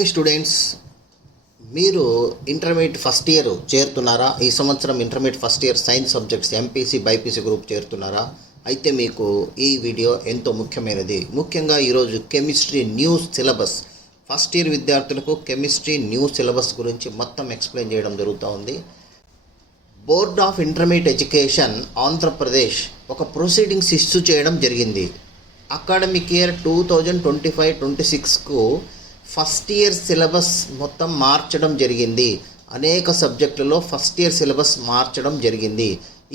Okay students, మీరు intermediate first year చేరుతున్నారా? ఈ సంవత్సరం intermediate first year science subjects MPC BiPC group చేరుతున్నారా? అయితే మీకు ఈ వీడియో ఎంతో ముఖ్యమైనది. ముఖ్యంగా ఈరోజు chemistry new syllabus, first year విద్యార్థులకు కెమిస్ట్రీ న్యూ సిలబస్ గురించి మొత్తం ఎక్స్ప్లెయిన్ చేయడం జరుగుతూ ఉంది. Board of intermediate education Andhra Pradesh ఒక ప్రొసీడింగ్స్ ఇష్యూ చేయడం జరిగింది. అకాడమిక్ ఇయర్ 2025-26కు ఫస్ట్ ఇయర్ సిలబస్ మొత్తం మార్చడం జరిగింది. అనేక సబ్జెక్టులలో ఫస్ట్ ఇయర్ సిలబస్ మార్చడం జరిగింది.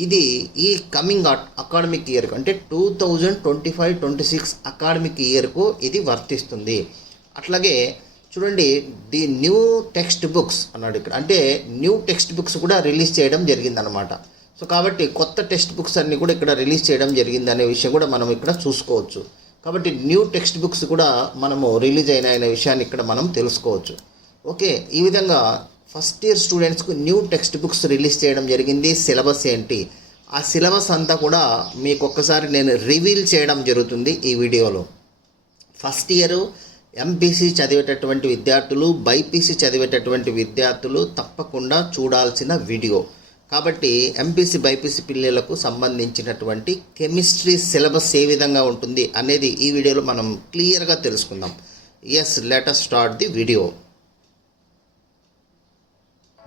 ఇది ఈ కమింగ్ అకాడమిక్ ఇయర్ అంటే 2025-26 అకాడమిక్ ఇయర్కు ఇది వర్తిస్తుంది. అట్లాగే చూడండి, ది న్యూ టెక్స్ట్ బుక్స్ అన్నాడు ఇక్కడ, అంటే న్యూ టెక్స్ట్ బుక్స్ కూడా రిలీజ్ చేయడం జరిగిందనమాట. సో కాబట్టి కొత్త టెక్స్ట్ బుక్స్ అన్నీ కూడా ఇక్కడ రిలీజ్ చేయడం జరిగింది అనే విషయం కూడా మనం ఇక్కడ చూసుకోవచ్చు. కాబట్టి న్యూ టెక్స్ట్ బుక్స్ కూడా మనము రిలీజ్ అయిన విషయాన్ని ఇక్కడ మనం తెలుసుకోవచ్చు. ఓకే, ఈ విధంగా ఫస్ట్ ఇయర్ స్టూడెంట్స్కు న్యూ టెక్స్ట్ బుక్స్ రిలీజ్ చేయడం జరిగింది. సిలబస్ ఏంటి, ఆ సిలబస్ అంతా కూడా మీకు ఒక్కసారి నేను రివీల్ చేయడం జరుగుతుంది ఈ వీడియోలో. ఫస్ట్ ఇయర్ ఎంపీసీ చదివేటటువంటి విద్యార్థులు, బైపీసీ చదివేటటువంటి విద్యార్థులు తప్పకుండా చూడాల్సిన వీడియో. కాబట్టి ఎంపీసీ బైపీసీ పిల్లలకు సంబంధించినటువంటి కెమిస్ట్రీ సిలబస్ ఏ విధంగా ఉంటుంది అనేది ఈ వీడియోలో మనం క్లియర్గా తెలుసుకుందాం. Yes, let us start the video.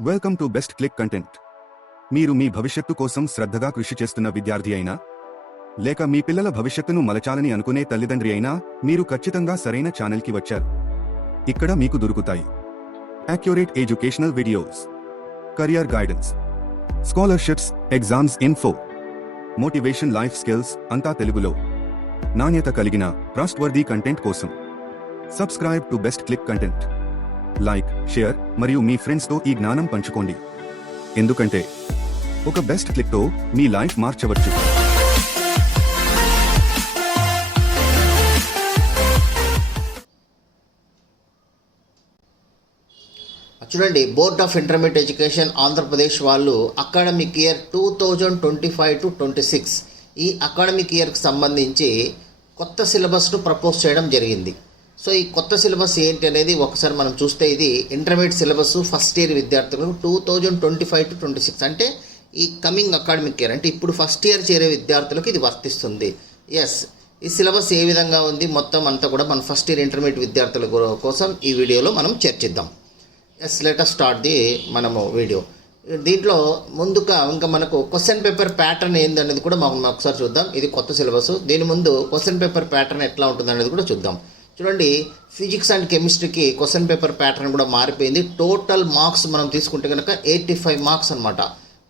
Welcome to best click Content. మీరు మీ భవిష్యత్తు కోసం శ్రద్ధగా కృషి చేస్తున్న విద్యార్థి అయినా, లేక మీ పిల్లల భవిష్యత్తును మలచాలని అనుకునే తల్లిదండ్రి అయినా, మీరు ఖచ్చితంగా సరైన ఛానల్కి వచ్చారు. ఇక్కడ మీకు దొరుకుతాయి accurate educational videos, career guidance, scholarships, exams info, motivation, life skills, అంతా తెలుగులో. నాణ్యత కలిగిన ట్రస్ట్ వర్దీ కంటెంట్ కోసం subscribe to best click content. Like, share మరియు మీ ఫ్రెండ్స్తో ఈ జ్ఞానం పంచుకోండి. ఎందుకంటే ఒక బెస్ట్ క్లిక్తో మీ లైఫ్ మార్చవచ్చు. చూడండి, board of intermediate education Andhra Pradesh వాళ్ళు అకాడమిక్ ఇయర్ 2025-26 ఈ అకాడమిక్ ఇయర్కి సంబంధించి కొత్త సిలబస్ను ప్రపోజ్ చేయడం జరిగింది. సో ఈ కొత్త సిలబస్ ఏంటి అనేది ఒకసారి మనం చూస్తే, ఇది ఇంటర్మీడియట్ సిలబస్ ఫస్ట్ ఇయర్ విద్యార్థులకు 2025-26 అంటే ఈ కమింగ్ అకాడమిక్ ఇయర్, అంటే ఇప్పుడు ఫస్ట్ ఇయర్ చేరే విద్యార్థులకు ఇది వర్తిస్తుంది. ఎస్, ఈ సిలబస్ ఏ విధంగా ఉంది మొత్తం అంతా కూడా మన ఫస్ట్ ఇయర్ ఇంటర్మీడియట్ విద్యార్థుల కోసం ఈ వీడియోలో మనం చర్చిద్దాం. Yes, let us start the మనము వీడియో. దీంట్లో ముందుగా ఇంకా మనకు క్వశ్చన్ పేపర్ ప్యాటర్న్ ఏందనేది కూడా మనం ఒకసారి చూద్దాం. ఇది కొత్త సిలబస్, దీని ముందు క్వశ్చన్ పేపర్ ప్యాటర్న్ ఎట్లా ఉంటుంది అనేది కూడా చూద్దాం. చూడండి, ఫిజిక్స్ అండ్ కెమిస్ట్రీకి క్వశ్చన్ పేపర్ ప్యాటర్న్ కూడా మారిపోయింది. టోటల్ మార్క్స్ మనం తీసుకుంటే కనుక 85 మార్క్స్ అనమాట.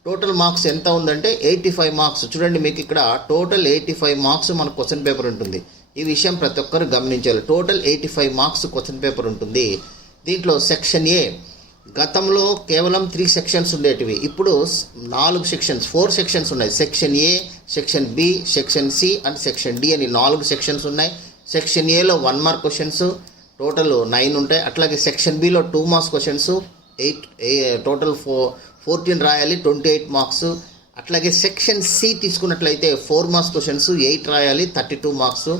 టోటల్ మార్క్స్ ఎంత ఉందంటే 85 మార్క్స్. చూడండి, మీకు ఇక్కడ టోటల్ 85 మార్క్స్ మన క్వశ్చన్ పేపర్ ఉంటుంది. ఈ విషయం ప్రతి ఒక్కరు గమనించాలి. టోటల్ 85 మార్క్స్ క్వశ్చన్ పేపర్ ఉంటుంది. దీంట్లో సెక్షన్ ఏ, గతంలో కేవలం 3 సెక్షన్స్ ఉండేటివి, ఇప్పుడు 4 సెక్షన్స్ 4 సెక్షన్స్ ఉన్నాయి. Section A, section B, section C and section D అని 4 సెక్షన్స్ ఉన్నాయి. సెక్షన్ ఏలో 1 మార్క్ క్వశ్చన్స్ టోటల్ 9 ఉంటాయి. అట్లాగే section below 2 marks questions 8 total 14 రాయాలి, 28 మార్క్స్. అట్లాగే సెక్షన్ సి తీసుకున్నట్లయితే 4 మార్క్స్ క్వశ్చన్స్ 8 రాయాలి, 32 మార్క్స్.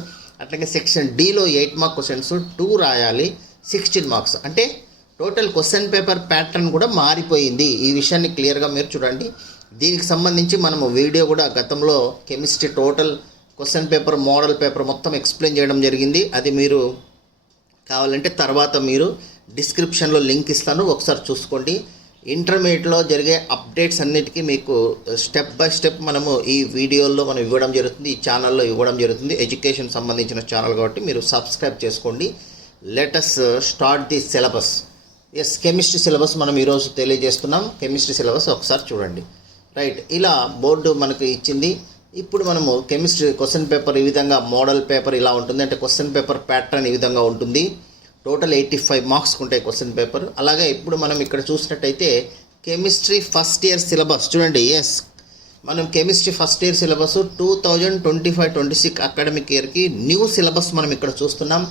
అట్లాగే సెక్షన్ డిలో 8 మార్క్ క్వశ్చన్స్ 2 రాయాలి, 16 మార్క్స్. అంటే టోటల్ క్వశ్చన్ పేపర్ ప్యాటర్న్ కూడా మారిపోయింది. ఈ విషయాన్ని క్లియర్గా మీరు చూడండి. దీనికి సంబంధించి మనము వీడియో కూడా గతంలో chemistry total question paper, model paper మొత్తం ఎక్స్ప్లెయిన్ చేయడం జరిగింది. అది మీరు కావాలంటే తర్వాత మీరు డిస్క్రిప్షన్లో లింక్ ఇస్తాను, ఒకసారి చూసుకోండి. ఇంటర్మీడియట్లో జరిగే అప్డేట్స్ అన్నిటికీ మీకు స్టెప్ బై స్టెప్ మనము ఈ వీడియోల్లో మనం ఇవ్వడం జరుగుతుంది, ఈ ఛానల్లో ఇవ్వడం జరుగుతుంది. ఎడ్యుకేషన్ సంబంధించిన ఛానల్ కాబట్టి మీరు సబ్స్క్రైబ్ చేసుకోండి. Let us start the syllabus. Yes, chemistry syllabus మనం ఈరోజు తెలియజేస్తున్నాం. కెమిస్ట్రీ సిలబస్ ఒకసారి చూడండి. రైట్, ఇలా బోర్డు మనకు ఇచ్చింది. ఇప్పుడు మనము కెమిస్ట్రీ క్వశ్చన్ పేపర్ ఈ విధంగా, మోడల్ పేపర్ ఇలా ఉంటుంది, అంటే క్వశ్చన్ పేపర్ ప్యాటర్న్ ఈ విధంగా ఉంటుంది. టోటల్ 85 మార్క్స్ ఉంటాయి క్వశ్చన్ పేపర్. అలాగే ఇప్పుడు మనం ఇక్కడ చూసినట్టయితే కెమిస్ట్రీ ఫస్ట్ ఇయర్ సిలబస్ చూడండి. ఎస్, మనం chemistry first year syllabus 2025-26 academic ఇయర్కి న్యూ సిలబస్ మనం ఇక్కడ చూస్తున్నాం.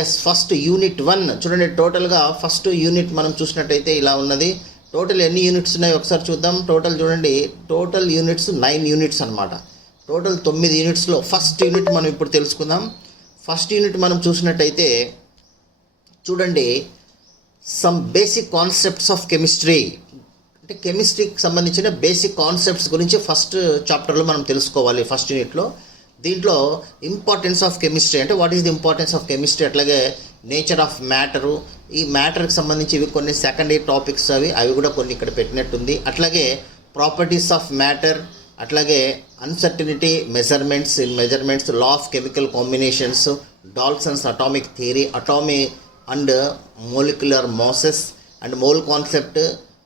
ఎస్, ఫస్ట్ యూనిట్ 1 చూడండి. టోటల్గా ఫస్ట్ యూనిట్ మనం చూసినట్టయితే ఇలా ఉన్నది. టోటల్ ఎన్ని యూనిట్స్ ఉన్నాయో ఒకసారి చూద్దాం. టోటల్ చూడండి, టోటల్ యూనిట్స్ 9 యూనిట్స్ అనమాట. టోటల్ 9 యూనిట్స్లో ఫస్ట్ యూనిట్ మనం ఇప్పుడు తెలుసుకుందాం. ఫస్ట్ యూనిట్ మనం చూసినట్టయితే చూడండి, some basic concepts of chemistry, అంటే కెమిస్ట్రీకి సంబంధించిన బేసిక్ కాన్సెప్ట్స్ గురించి ఫస్ట్ చాప్టర్లో మనం తెలుసుకోవాలి ఫస్ట్ యూనిట్లో. దీంట్లో ఇంపార్టెన్స్ ఆఫ్ కెమిస్ట్రీ అంటే what is the importance of chemistry, అట్లాగే నేచర్ ఆఫ్ మ్యాటరు, ఈ మ్యాటర్కి సంబంధించి ఇవి కొన్ని సెకండరీ టాపిక్స్ అవి కూడా కొన్ని ఇక్కడ పెట్టినట్టుంది. అట్లాగే ప్రాపర్టీస్ ఆఫ్ మ్యాటర్, అట్లాగే uncertainty measurements, law of chemical combinations, Dalton's atomic theory, atomic and molecular masses and mole concept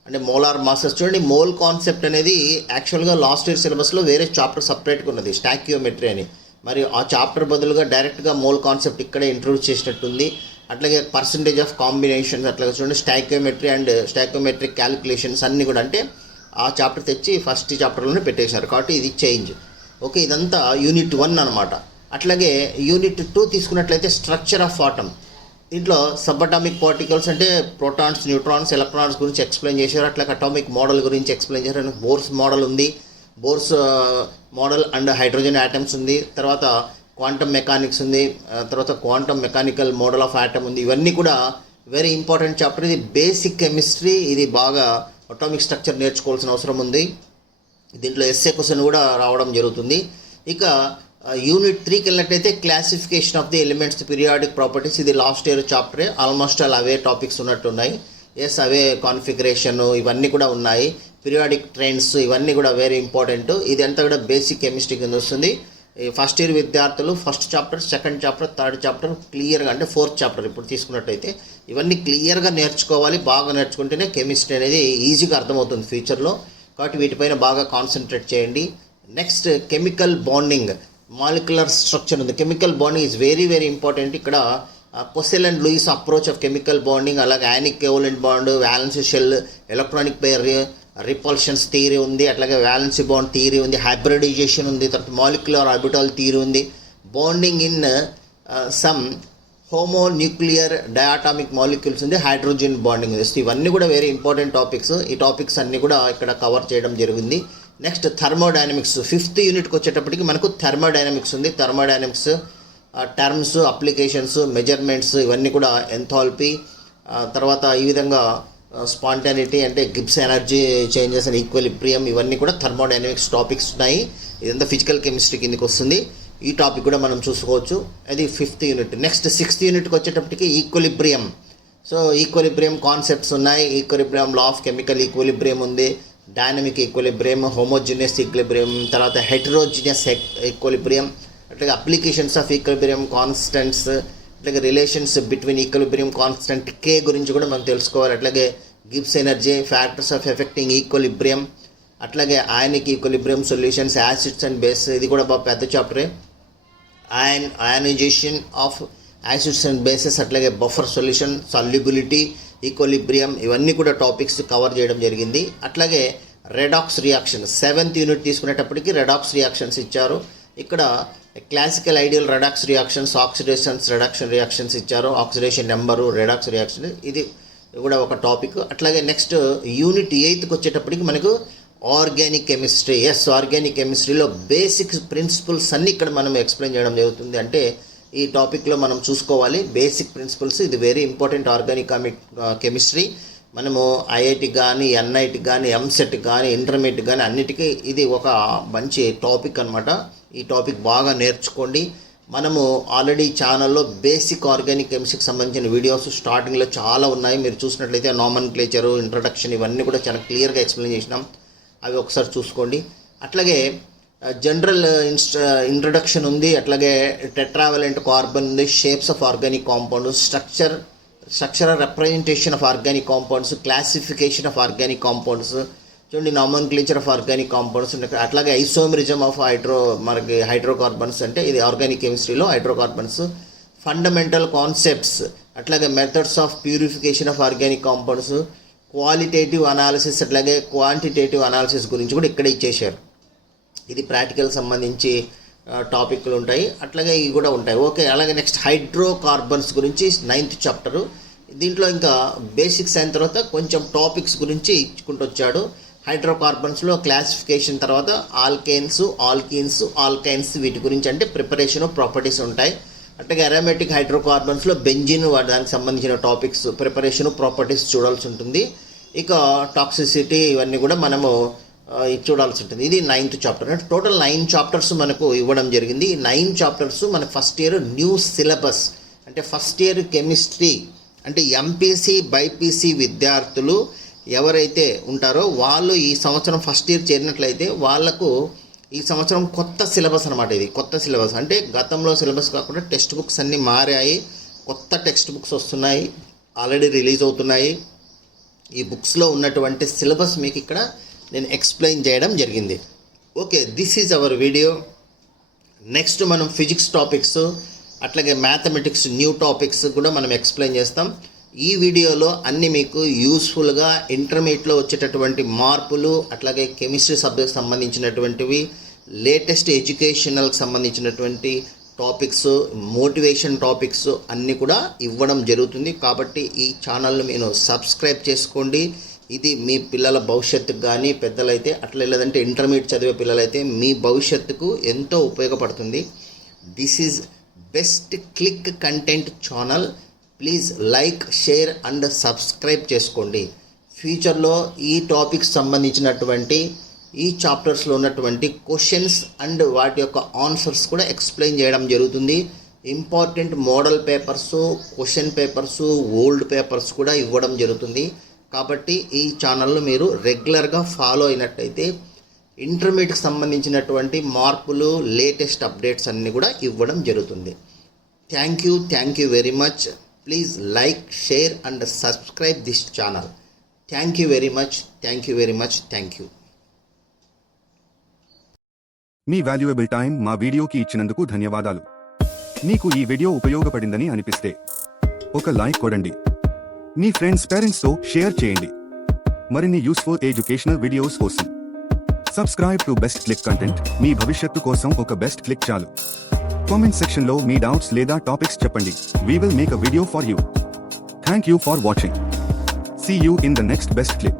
అంటే మోలార్ మాసెస్. చూడండి, మోల్ కాన్సెప్ట్ అనేది యాక్చువల్గా లాస్ట్ ఇయర్ సిలబస్లో వేరే చాప్టర్ సపరేట్గా ఉన్నది, స్టాక్యోమెట్రీ అని. మరి ఆ చాప్టర్ బదులుగా డైరెక్ట్గా మోల్ కాన్సెప్ట్ ఇక్కడే ఇంట్రొడ్యూస్ చేసినట్టుంది. అట్లాగే పర్సంటేజ్ ఆఫ్ కాంబినేషన్స్, అట్లాగే చూడండి స్టాక్యోమెట్రీ అండ్ స్టాక్యోమెట్రిక్ క్యాలిక్యులేషన్స్ అన్నీ కూడా అంటే ఆ చాప్టర్ తెచ్చి ఫస్ట్ చాప్టర్లోనే పెట్టేశారు కాబట్టి ఇది చేంజ్. ఓకే, ఇదంతా యూనిట్ 1 అనమాట. అట్లాగే యూనిట్ 2 తీసుకున్నట్లయితే స్ట్రక్చర్ ఆఫ్ ఆటమ్. దీంట్లో సబ్ అటామిక్ పార్టికల్స్ అంటే ప్రోటాన్స్, న్యూట్రాన్స్, ఎలక్ట్రాన్స్ గురించి ఎక్స్ప్లెయిన్ చేశారు. అట్లాగే అటామిక్ మోడల్ గురించి ఎక్స్ప్లెయిన్ చేశారు. బోర్స్ మోడల్ ఉంది, bores model and hydrogen atoms ఉంది. తర్వాత క్వాంటమ్ మెకానిక్స్ ఉంది, తర్వాత quantum mechanical model of atom ఉంది. ఇవన్నీ కూడా వెరీ ఇంపార్టెంట్ చాప్టర్. ఇది బేసిక్ కెమిస్ట్రీ, ఇది బాగా అటామిక్ స్ట్రక్చర్ నేర్చుకోవాల్సిన అవసరం ఉంది. దీంట్లో ఎస్ఏ క్వశ్చన్ కూడా రావడం జరుగుతుంది. ఇక యూనిట్ 3కి వెళ్ళినట్టయితే classification of the elements, periodic properties. ఇది లాస్ట్ ఇయర్ చాప్టరే, ఆల్మోస్ట్ ఆల్ అవే టాపిక్స్ ఉన్నట్టున్నాయి. అవే కాన్ఫిగరేషన్ ఇవన్నీ కూడా ఉన్నాయి. పీరియాడిక్ ట్రెండ్స్ ఇవన్నీ కూడా వెరీ ఇంపార్టెంట్. ఇది అంతా కూడా బేసిక్ కెమిస్ట్రీ కింద వస్తుంది. ఫస్ట్ ఇయర్ విద్యార్థులు first chapter, second chapter, third chapter క్లియర్గా అంటే ఫోర్త్ చాప్టర్ ఇప్పుడు తీసుకున్నట్టయితే ఇవన్నీ క్లియర్గా నేర్చుకోవాలి. బాగా నేర్చుకుంటేనే కెమిస్ట్రీ అనేది ఈజీగా అర్థమవుతుంది ఫ్యూచర్లో. కాబట్టి వీటిపైన బాగా కాన్సన్ట్రేట్ చేయండి. Next chemical bonding, molecular structure ఉంది. Chemical bonding is very very important. ఇక్కడ Kossel and Lewis approach of chemical bonding, అలాగే ionic covalent bond, valency shell, electronic pair, repulsions theory ఉంది, అట్లాగే వ్యాలెన్సీ బాండ్ థియరీ ఉంది, hybridization ఉంది, తర్వాత molecular orbital theory ఉంది, bonding in some homonuclear diatomic molecules ఉంది, hydrogen bonding ఉంది. ఇవన్నీ కూడా వెరీ ఇంపార్టెంట్ టాపిక్స్. ఈ టాపిక్స్ అన్నీ కూడా ఇక్కడ కవర్ చేయడం జరిగింది. నెక్స్ట్ థర్మోడైనమిక్స్, 5th యూనిట్కి వచ్చేటప్పటికి మనకు థర్మోడైనమిక్స్ ఉంది. థర్మోడైనమిక్స్ టర్మ్స్, అప్లికేషన్స్, మెజర్మెంట్స్ ఇవన్నీ కూడా ఎంథాల్పీ, తర్వాత ఈ విధంగా స్పాంటానిటీ అంటే Gibbs energy changes and equilibrium, ఇవన్నీ కూడా థర్మోడైనమిక్స్ టాపిక్స్ ఉన్నాయి. ఇదంతా ఫిజికల్ కెమిస్ట్రీ కిందకి వస్తుంది. ఈ టాపిక్ కూడా మనం చూసుకోవచ్చు. అది 5th యూనిట్. నెక్స్ట్ 6th యూనిట్కి వచ్చేటప్పటికి ఈక్విలిబ్రియం. సో ఈక్విలిబ్రియం కాన్సెప్ట్స్ ఉన్నాయి. Equilibrium, law of chemical equilibrium ఉంది, డైనమిక్ ఈక్విలిబ్రియం, హోమోజినియస్ ఈక్విలిబ్రియం, తర్వాత హెటరోజినియస్ ఈక్విలిబ్రియం, అట్లాగే అప్లికేషన్స్ ఆఫ్ ఈక్విలిబ్రియం కాన్స్టెంట్స్, అట్లాగే relations between equilibrium constant K గురించి కూడా మనం తెలుసుకోవాలి. అట్లాగే Gibbs energy, factors of affecting equilibrium, అట్లాగే ionic equilibrium solutions, acids and base, ఇది కూడా బాగా పెద్ద చాప్టరే. Ionization of acids and bases, అట్లాగే బఫర్ సొల్యూషన్, సాల్యుబిలిటీ, ఈక్విలిబ్రియం, ఇవన్నీ కూడా టాపిక్స్ కవర్ చేయడం జరిగింది. అట్లాగే రెడాక్స్ రియాక్షన్ 7th యూనిట్ తీసుకునేటప్పటికి రెడాక్స్ రియాక్షన్స్ ఇచ్చారు. ఇక్కడ classical ideal redox reactions, oxidations reduction reactions ఇచ్చారు, ఆక్సిడేషన్ నెంబరు, రెడాక్స్ రియాక్షన్, ఇది కూడా ఒక టాపిక్. అట్లాగే నెక్స్ట్ యూనిట్ 8కి వచ్చేటప్పటికి మనకు ఆర్గానిక్ కెమిస్ట్రీ. ఆర్గానిక్ కెమిస్ట్రీలో బేసిక్ ప్రిన్సిపల్స్ అన్నీ ఇక్కడ మనం ఎక్స్ప్లెయిన్ చేయడం జరుగుతుంది. అంటే ఈ టాపిక్లో మనం చూసుకోవాలి బేసిక్ ప్రిన్సిపల్స్. ఇది వెరీ ఇంపార్టెంట్ ఆర్గానిక్ కెమిస్ట్రీ. మనము ఐఐటి కానీ, ఎన్ఐటి కానీ, ఎంసెట్ కానీ, ఇంటర్మీడియట్ కానీ అన్నిటికీ ఇది ఒక మంచి టాపిక్ అనమాట. ఈ టాపిక్ బాగా నేర్చుకోండి. మనము ఆల్రెడీ ఛానల్లో బేసిక్ ఆర్గానిక్ కెమిస్ట్రీకి సంబంధించిన వీడియోస్ స్టార్టింగ్లో చాలా ఉన్నాయి. మీరు చూసినట్లయితే నామన్క్లేచరు, ఇంట్రడక్షన్ ఇవన్నీ కూడా చాలా క్లియర్గా ఎక్స్ప్లెయిన్ చేసినాం. అవి ఒకసారి చూసుకోండి. అట్లాగే జనరల్ ఇంట్రడక్షన్ ఉంది, అట్లాగే టెట్రావలెంట్ కార్బన్ ఉంది, shapes of organic compounds, structural representation of organic compounds, classification of organic compounds, చూడండి నామన్క్లేచర్ ఆఫ్ ఆర్గానిక్ కాంపౌండ్స్, అట్లాగే ఐసోమెరిజం ఆఫ్ మనకి హైడ్రోకార్బన్స్, అంటే ఇది ఆర్గానిక్ కెమిస్ట్రీలో హైడ్రోకార్బన్స్, ఫండమెంటల్ కాన్సెప్ట్స్, అట్లాగే methods of purification of organic compounds, qualitative analysis, అట్లాగే quantitative analysis గురించి కూడా ఇక్కడ ఇచ్చేశారు. ఇది ప్రాక్టికల్ సంబంధించి టాపిక్లు ఉంటాయి, అట్లాగే ఇవి కూడా ఉంటాయి. ఓకే, అలాగే నెక్స్ట్ హైడ్రోకార్బన్స్ గురించి 9th చాప్టరు. దీంట్లో ఇంకా బేసిక్స్ అయిన తర్వాత కొంచెం టాపిక్స్ గురించి ఇచ్చుకుంటూ వచ్చాడు. హైడ్రోకార్బన్స్లో క్లాసిఫికేషన్, తర్వాత ఆల్కేన్స్, ఆల్కీన్స్, ఆల్కైన్స్, వీటి గురించి అంటే ప్రిపరేషన్ ప్రాపర్టీస్ ఉంటాయి. అట్లాగే అరోమాటిక్ హైడ్రోకార్బన్స్లో బెంజిన్ దానికి సంబంధించిన టాపిక్స్ ప్రిపరేషన్ ప్రాపర్టీస్ చూడాల్సి ఉంటుంది. ఇక టాక్సిసిటీ ఇవన్నీ కూడా మనము చూడాల్సి ఉంటుంది. ఇది 9th చాప్టర్. అంటే టోటల్ 9 చాప్టర్స్ మనకు ఇవ్వడం జరిగింది. ఈ 9 చాప్టర్స్ మన ఫస్ట్ ఇయర్ న్యూ సిలబస్. అంటే ఫస్ట్ ఇయర్ కెమిస్ట్రీ అంటే ఎంపీసీ బైపీసీ విద్యార్థులు ఎవరైతే ఉంటారో వాళ్ళు ఈ సంవత్సరం ఫస్ట్ ఇయర్ చేరినట్లయితే వాళ్లకు ఈ సంవత్సరం కొత్త సిలబస్ అనమాట. ఇది కొత్త సిలబస్ అంటే గతంలో సిలబస్ కాకుండా టెక్స్ట్ బుక్స్ అన్నీ మారాయి, కొత్త టెక్స్ట్ బుక్స్ వస్తున్నాయి, ఆల్రెడీ రిలీజ్ అవుతున్నాయి. ఈ బుక్స్లో ఉన్నటువంటి సిలబస్ మీకు ఇక్కడ నేను ఎక్స్ప్లెయిన్ చేయడం జరిగింది. Okay, this is our video. Next మనం ఫిజిక్స్ టాపిక్స్ అట్లాగే మ్యాథమెటిక్స్ న్యూ టాపిక్స్ కూడా మనం ఎక్స్ప్లెయిన్ చేస్తాం. ఈ వీడియోలో అన్నీ మీకు యూస్ఫుల్గా ఇంటర్మీడియట్లో వచ్చేటటువంటి మార్పులు అట్లాగే కెమిస్ట్రీ సబ్జెక్ట్ సంబంధించినటువంటివి, లేటెస్ట్ ఎడ్యుకేషనల్కి సంబంధించినటువంటి టాపిక్స్, మోటివేషన్ టాపిక్స్ అన్నీ కూడా ఇవ్వడం జరుగుతుంది. కాబట్టి ఈ ఛానల్ని మీరు సబ్స్క్రైబ్ చేసుకోండి. ఇది మీ పిల్లల భవిష్యత్తుకు కానీ పెద్దలైతే అట్లా లేదంటే ఇంటర్మీడియట్ చదివే పిల్లలైతే మీ భవిష్యత్తుకు ఎంతో ఉపయోగపడుతుంది. This is best click content channel. Please like, share and subscribe చేసుకోండి. ఫ్యూచర్లో ఈ టాపిక్స్ సంబంధించినటువంటి ఈ చాప్టర్స్లో ఉన్నటువంటి క్వశ్చన్స్ అండ్ వాటి యొక్క ఆన్సర్స్ కూడా ఎక్స్ప్లెయిన్ చేయడం జరుగుతుంది. Important model papers, question papers, old papers కూడా ఇవ్వడం జరుగుతుంది. కాబట్టి ఈ ఛానల్ను మీరు రెగ్యులర్గా ఫాలో అయినట్టయితే ఇంటర్మీడియట్కి సంబంధించినటువంటి మార్పులు, లేటెస్ట్ అప్డేట్స్ అన్నీ కూడా ఇవ్వడం జరుగుతుంది. Thank you very much. Please like, share and subscribe this channel. Thank you very much. Thank you. Me valuable time మా వీడియోకి ఇచ్చినందుకు ధన్యవాదాలు. మీకు ఈ వీడియో ఉపయోగపడిందని అనిపిస్తే ఒక లైక్ కొడండి. మీ ఫ్రెండ్స్, పేరెంట్స్తో షేర్ చేయండి. మరిన్ని యూస్ఫుల్ ఎడ్యుకేషనల్ వీడియోస్ కోసం subscribe to best click content. మీ భవిష్యత్తు కోసం ఒక బెస్ట్ క్లిక్ చాలు. కామెంట్ సెక్షన్లో మీ డౌట్స్ లేదా టాపిక్స్ చెప్పండి. We will make a video for you. Thank you for watching. See you in the next best click.